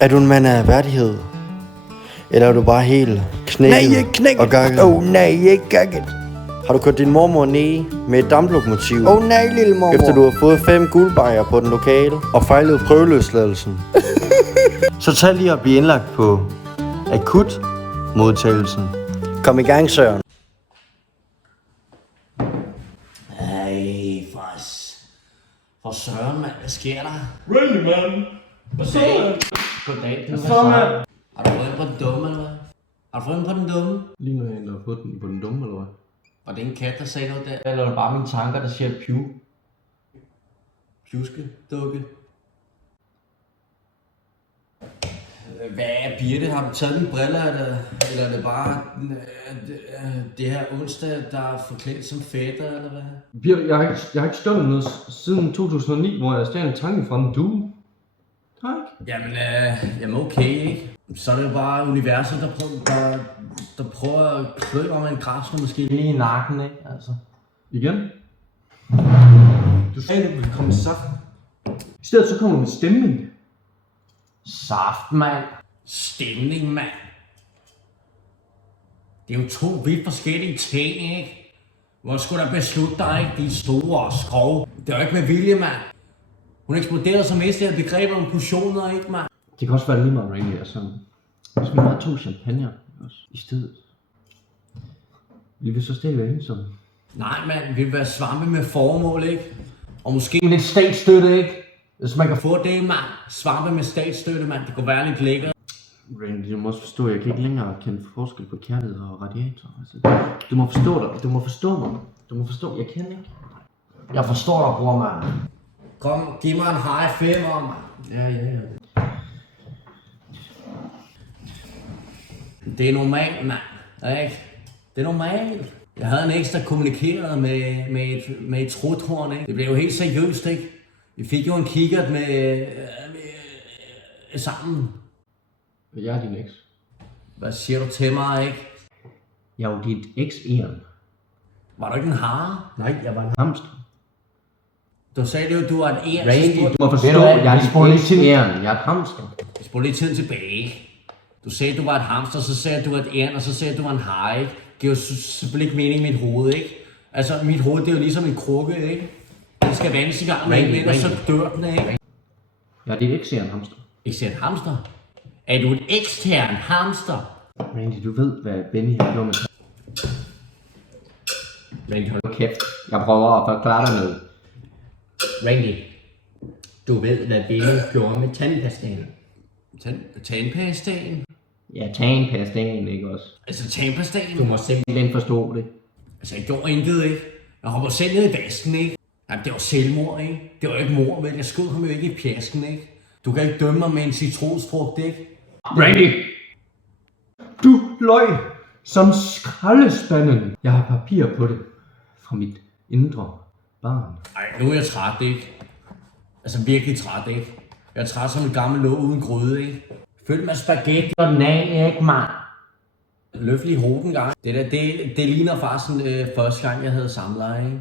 Er du en mand af værdighed? Eller er du bare helt knækket og gakket? Nej, ikke gakket. Har du kørt din mormor ned med et damplokomotiv? Nej, lille mormor. Efter du har fået 5 guldbajer på den lokale og fejlet prøveløsladelsen. Så tag lige at blive indlagt på akut modtagelsen. Kom i gang, Søren. Ej, for Søren, mand. Hvad sker der? Randy, man. Hvad så, man? Goddag, du. Hvad så, mand? Har du fået en på den dumme, eller hvad? Har du fået en på den dumme? Lige når jeg har fået den på den dumme, eller hvad? Var det en kat, der sagde noget der? Eller er det bare mine tanker, der siger pew? Pjuske, dukke. Hvad er Birte? Har du taget mine briller, eller er det bare det her onsdag, der er forklædt som fætter, eller hvad? Jeg har ikke stjålet noget siden 2009, hvor jeg stjal en tanke fra en due. Tak. Jamen okay, ikke? Så er det jo bare universet, der prøver at klø mig med en græsner måske lige i nakken, ikke? Altså. Igen? Du sagde, du ville komme med saft. I stedet så kommer du med stemning. Saft, mand. Stemning, mand. Det er jo 2 vidt forskellige ting, ikke? Hvor skulle der beslutte dig, ikke? De store skrov. Det er jo ikke med vilje, mand. Hun eksploderede som mest af begreber om portioner, ikke, mand? Det kan også være lige meget Randy, altså. Hvis man har 2 champagne også, i stedet. Vi vil så stadig være ensomme. Nej, mand. Vi vil være svampe med formål, ikke? Og måske lidt statsstøtte, ikke? Hvis man kan få det, mand. Svampe med statsstøtte, mand. Det kunne være lidt lækkert. Randy, du må også forstå, at jeg kan ikke længere kende forskel på kærlighed og radiator. Altså, du må forstå dig. Du må forstå mig. Du må forstå, jeg kan ikke. Jeg forstår dig, bror, mand. Kom, giv mig en high femmer, mand. Ja. Det er normalt, mand. Ikke? Det er normalt. Jeg havde en ekstra kommunikeret med et truthorn, ikke? Det blev jo helt seriøst, ikke? Vi fik jo en kikkert med sammen. Jeg er din eks. Hvad siger du til mig, ikke? Jeg er jo dit eks-æren. Var du ikke en hare? Nej, jeg var en hamster. Du sagde jo, du var et æren. Randy, du må forstå, jeg er dit eks-æren. Jeg er et hamster. Vi spoler lige tiden tilbage. Du sagde, du var et hamster, så sagde du var et æren, og så sagde du var en hare, ikke? Det giver jo selvfølgelig ikke mening i mit hoved, ikke? Altså, mit hoved, det er jo ligesom en krukke, ikke? Den skal vandes i gang med en, og så dør den, ikke? Jeg er dit eks-æren hamster. Ekstern hamster? Er du et ekstern hamster? Randy, du ved, hvad Benny har gjort med Randy, hold kæft. Jeg prøver at forklare dig noget. Randy, du ved, hvad Benny gjorde med tandpastaen. Tandpastaen? Ja, tandpastaen, ikke også? Altså tandpastaen? Du må simpelthen forstå det. Altså, jeg gjorde intet, ikke? Jeg hopper selv ned i vasken, ikke? Jamen, det var selvmord, ikke? Det var ikke mord, vel? Jeg skød ham jo ikke i pjasken, ikke? Du kan ikke dømme mig med en citronsfrugt, ikke? Randy! Du løg som skraldespanden. Jeg har papir på det fra mit indre barn. Ej, nu er jeg træt, ikke? Altså virkelig træt, ikke? Jeg er træt som en gammel låg uden gryde, ikke? Fyldt med spaghetti og nan, ikke, mand? Løft lige hovedet en gang. Det ligner faktisk første gang, jeg havde samleje, ikke?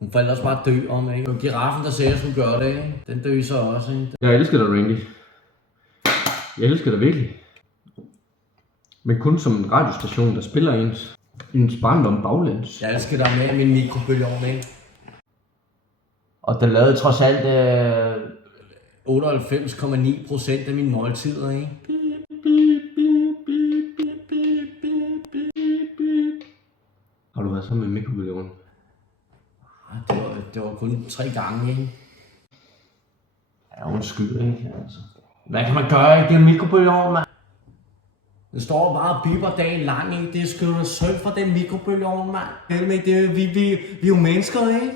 Hun faldt også bare dø om, ikke? Og giraffen, der sagde, at jeg skulle gøre det, ikke? Den dø så også, ikke? Jeg elsker dig, Randy. Jeg elsker dig virkelig. Men kun som en radiostation, der spiller ens barndom baglæns. Jeg elsker dig med min mikrobølgeovn, ikke? Og den lavede trods alt 98,9% af mine måltider, ikke? Har du været sammen med mikrobølgeovnen? Det var kun 3 gange, ikke? Ja, undskyld, ikke? Altså. Hvad kan man gøre, ikke? Det er en mikrobølgeovn, mand. Den står bare og bipper dagen lang, ikke? Det er sgu da synd for den mikrobølgeovn, mand. Vi er jo mennesker, ikke?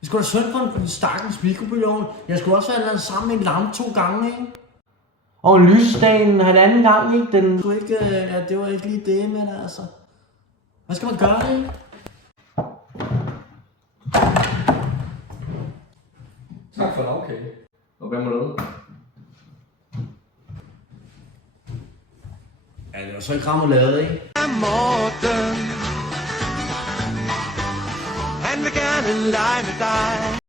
Det er sgu da synd for en stakkels mikrobølgeovn. Jeg skulle også være lavet sammen med en lampe 2 gange, ikke? Og lysdagen 1,5 gang, ikke? Den skulle ikke, ja, det var ikke lige det, men altså. Hvad skal man gøre, ikke? Tak for lavkage. Og hvad med noget? Ja, det var så ikke remoulade, ikke? Morten, han vil gerne lege med dig.